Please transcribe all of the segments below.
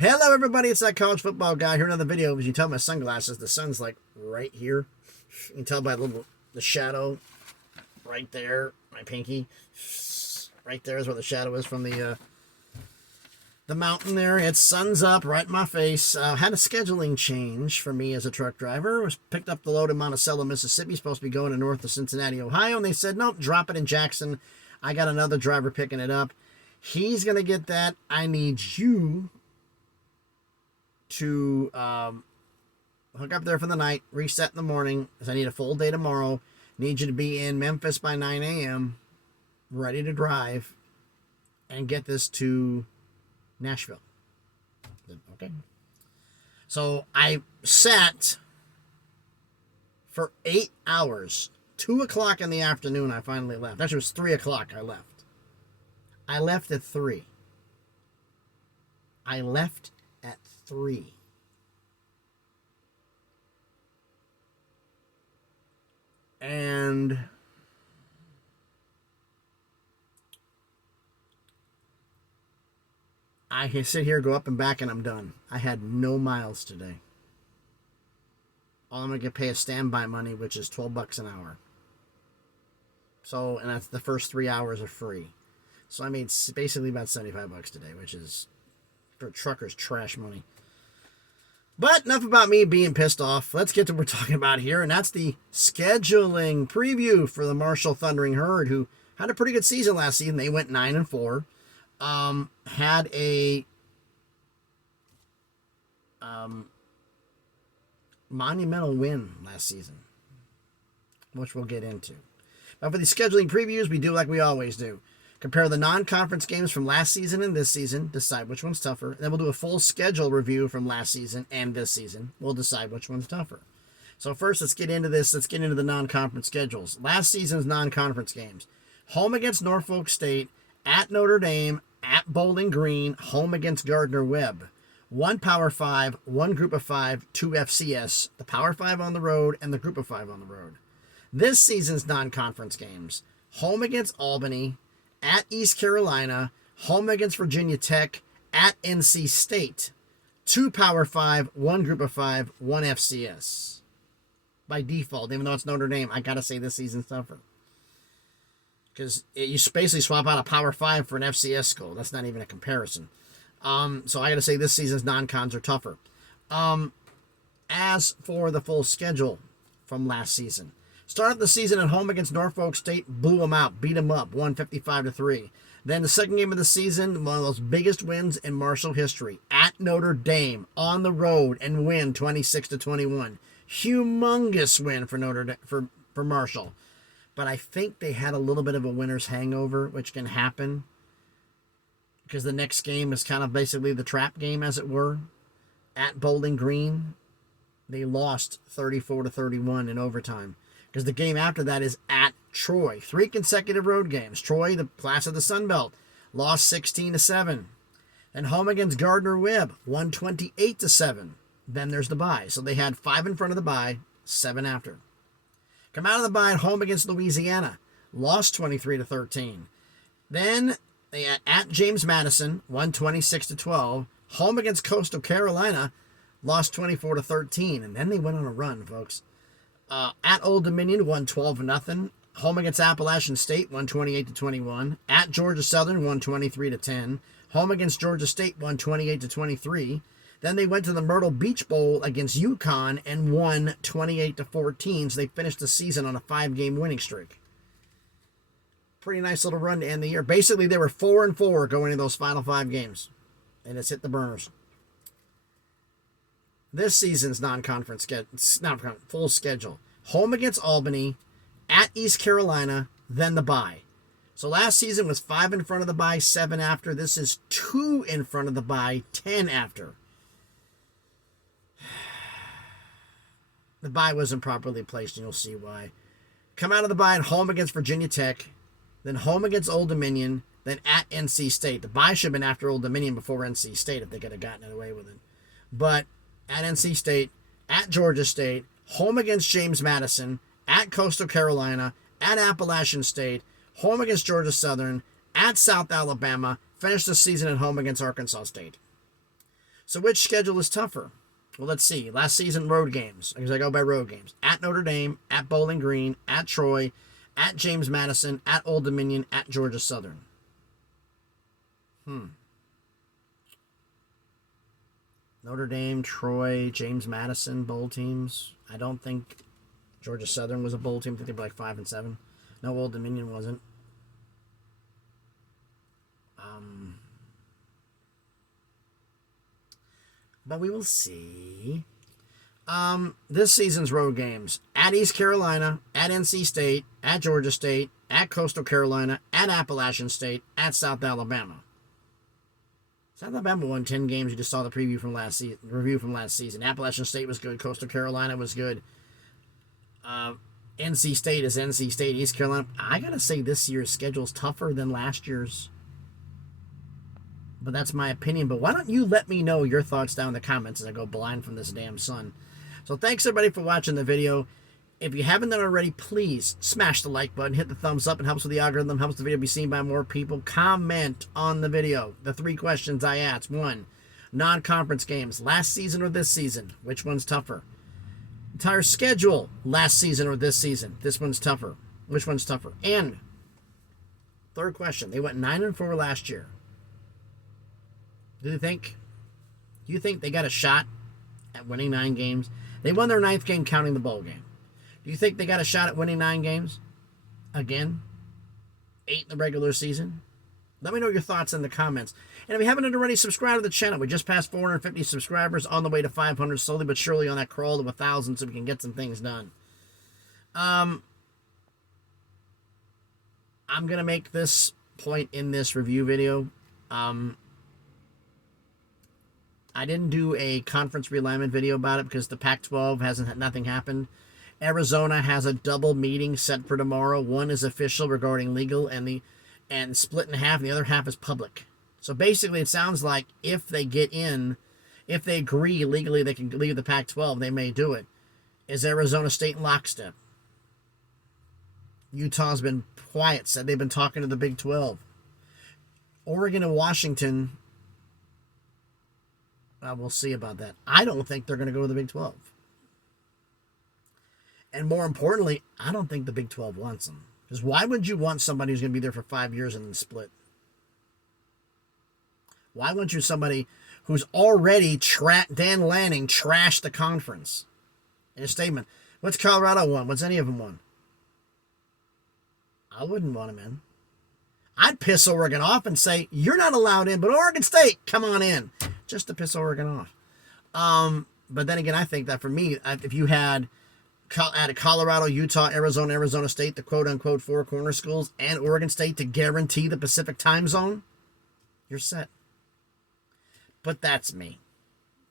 Hello, everybody. It's that college football guy here. Another video. As you tell my sunglasses, the sun's like right here. You can tell by the shadow right there. My pinky right there is where the shadow is from the mountain there. It's sun's up right in my face. Had a scheduling change for me as a truck driver. Was picked up the load in Monticello, Mississippi. Supposed to be going to north of Cincinnati, Ohio, and they said nope, drop it in Jackson. I got another driver picking it up. He's gonna get that. I need you to hook up there for the night, reset in the morning, because I need a full day tomorrow. Need you to be in Memphis by 9 a.m., ready to drive, and get this to Nashville. Okay. So I sat for 8 hours. 2 o'clock in the afternoon, I finally left. Actually, it was 3 o'clock I left. I left at 3. I left at 3. And I can sit here, go up and back, and I'm done. I had no miles today. All I'm going to get paid is standby money, which is $12 an hour. So, and that's the first 3 hours are free. So I made basically about $75 today, which is, for truckers, trash money. But enough about me being pissed off. Let's get to what we're talking about here, and that's the scheduling preview for the Marshall Thundering Herd, who had a pretty good season last season. They went 9-4. Had a monumental win last season, which we'll get into. Now for the scheduling previews, we do like we always do. Compare the non-conference games from last season and this season. Decide which one's tougher. And then we'll do a full schedule review from last season and this season. We'll decide which one's tougher. So first, let's get into this. Let's get into the non-conference schedules. Last season's non-conference games. Home against Norfolk State. At Notre Dame. At Bowling Green. Home against Gardner-Webb. 1 Power 5. 1 Group of 5. 2 FCS. The Power 5 on the road and the Group of 5 on the road. This season's non-conference games. Home against Albany. At East Carolina, home against Virginia Tech, at NC State. 2 Power 5, 1 Group of 5, 1 FCS. By default, even though it's Notre Dame, I got to say this season's tougher. Because you basically swap out a Power 5 for an FCS school. That's not even a comparison. So I got to say this season's non-cons are tougher. As for the full schedule from last season. Started the season at home against Norfolk State, blew them out, beat them up, 155-3. Then the second game of the season, one of those biggest wins in Marshall history, at Notre Dame, on the road, and win 26-21. Humongous win for Marshall. But I think they had a little bit of a winner's hangover, which can happen, because the next game is kind of basically the trap game, as it were. At Bowling Green, they lost 34-31 in overtime. Because the game after that is at Troy. 3 consecutive road games. Troy, the class of the Sun Belt, lost 16-7. Then home against Gardner-Webb, won 28-7. Then there's the bye. So they had 5 in front of the bye, 7 after. Come out of the bye at home against Louisiana, lost 23-13. Then they at James Madison, won 26-12. Home against Coastal Carolina, lost 24-13. And then they went on a run, folks. At Old Dominion, won 12-0. Home against Appalachian State, won 28-21. At Georgia Southern, won 23-10. Home against Georgia State, won 28-23. Then they went to the Myrtle Beach Bowl against UConn and won 28-14. So they finished the season on a 5-game winning streak. Pretty nice little run to end the year. Basically, they were 4-4 going into those final 5 games. And it's hit the burners. This season's non-conference full schedule. Home against Albany, at East Carolina, then the bye. So last season was 5 in front of the bye, 7 after. This is 2 in front of the bye, 10 after. The bye wasn't properly placed, and you'll see why. Come out of the bye at home against Virginia Tech, then home against Old Dominion, then at NC State. The bye should have been after Old Dominion before NC State if they could have gotten it away with it. But at NC State, at Georgia State, home against James Madison, at Coastal Carolina, at Appalachian State, home against Georgia Southern, at South Alabama, finished the season at home against Arkansas State. So which schedule is tougher? Well, let's see. Last season, road games. Because I go by road games. At Notre Dame, at Bowling Green, at Troy, at James Madison, at Old Dominion, at Georgia Southern. Notre Dame, Troy, James Madison, bowl teams. I don't think Georgia Southern was a bowl team. I think they were like 5 and 7. No, Old Dominion wasn't. But we will see. This season's road games. At East Carolina, at NC State, at Georgia State, at Coastal Carolina, at Appalachian State, at South Alabama. South Alabama won 10 games. You just saw the review from last season. Appalachian State was good. Coastal Carolina was good. NC State is NC State. East Carolina. I got to say this year's schedule is tougher than last year's. But that's my opinion. But why don't you let me know your thoughts down in the comments as I go blind from this damn sun. So thanks everybody for watching the video. If you haven't done already, please smash the like button, hit the thumbs up. It helps with the algorithm, helps the video be seen by more people. Comment on the video. The 3 questions I asked. 1, non-conference games, last season or this season? Which one's tougher? Entire schedule, last season or this season? This one's tougher. Which one's tougher? And 3rd question, they went 9-4 last year. Do you think they got a shot at winning 9 games? They won their 9th game counting the bowl game. Do you think they got a shot at winning 9 games? Again? 8 in the regular season? Let me know your thoughts in the comments. And if you haven't already, subscribe to the channel. We just passed 450 subscribers, on the way to 500, slowly but surely on that crawl to 1,000 so we can get some things done. I'm going to make this point in this review video. I didn't do a conference realignment video about it because the Pac-12 nothing happened. Arizona has a double meeting set for tomorrow. One is official regarding legal and split in half, and the other half is public. So basically it sounds like if they agree legally they can leave the Pac-12, they may do it. Is Arizona State in lockstep? Utah's been quiet, said they've been talking to the Big 12. Oregon and Washington, we'll see about that. I don't think they're going to go to the Big 12. And more importantly, I don't think the Big 12 wants them. Because why would you want somebody who's going to be there for 5 years and then split? Why wouldn't you somebody who's already, Dan Lanning trashed the conference in a statement? What's Colorado won? What's any of them won? I wouldn't want him in. I'd piss Oregon off and say, you're not allowed in, but Oregon State, come on in. Just to piss Oregon off. But then again, I think that for me, if you had added Colorado, Utah, Arizona State, the quote-unquote 4 corner schools, and Oregon State to guarantee the Pacific time zone, you're set. But that's me.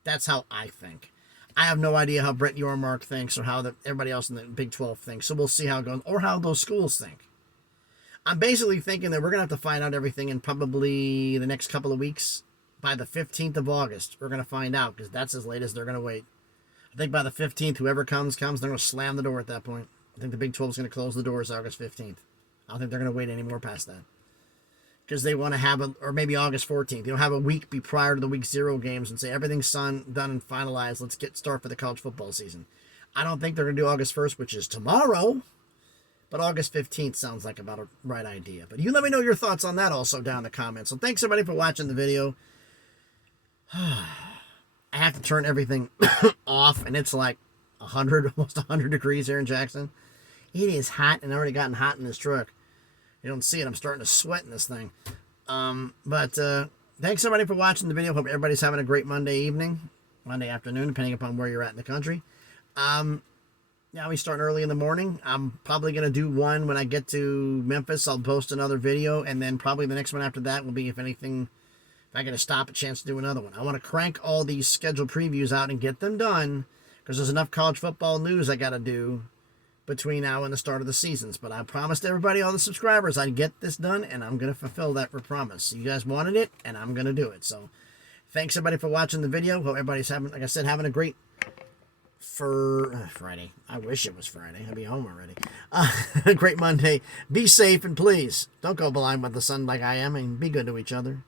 That's how I think. I have no idea how Brett Yormark thinks or how everybody else in the Big 12 thinks, so we'll see how it goes, or how those schools think. I'm basically thinking that we're going to have to find out everything in probably the next couple of weeks. By the 15th of August, we're going to find out, because that's as late as they're going to wait. I think by the 15th, whoever comes, they're going to slam the door at that point. I think the Big 12 is going to close the doors August 15th. I don't think they're going to wait any more past that. Because they want to have or maybe August 14th. You'll have a week be prior to the week 0 games and say, everything's done and finalized. Let's start for the college football season. I don't think they're going to do August 1st, which is tomorrow. But August 15th sounds like about a right idea. But you let me know your thoughts on that also down in the comments. So thanks everybody for watching the video. I have to turn everything off, and it's like 100, almost 100 degrees here in Jackson. It is hot, and I've already gotten hot in this truck. You don't see it. I'm starting to sweat in this thing. But thanks, everybody, for watching the video. Hope everybody's having a great Monday evening, Monday afternoon, depending upon where you're at in the country. Yeah, we start early in the morning. I'm probably going to do one when I get to Memphis. I'll post another video, and then probably the next one after that will be, if I get to stop, a chance to do another one. I want to crank all these scheduled previews out and get them done, because there's enough college football news I got to do between now and the start of the seasons. But I promised everybody, all the subscribers, I'd get this done, and I'm going to fulfill that promise. You guys wanted it, and I'm going to do it. So thanks, everybody, for watching the video. Hope everybody's having, like I said, having a great Friday. I wish it was Friday. I'd be home already. A great Monday. Be safe, and please, don't go blind by the sun like I am, and be good to each other.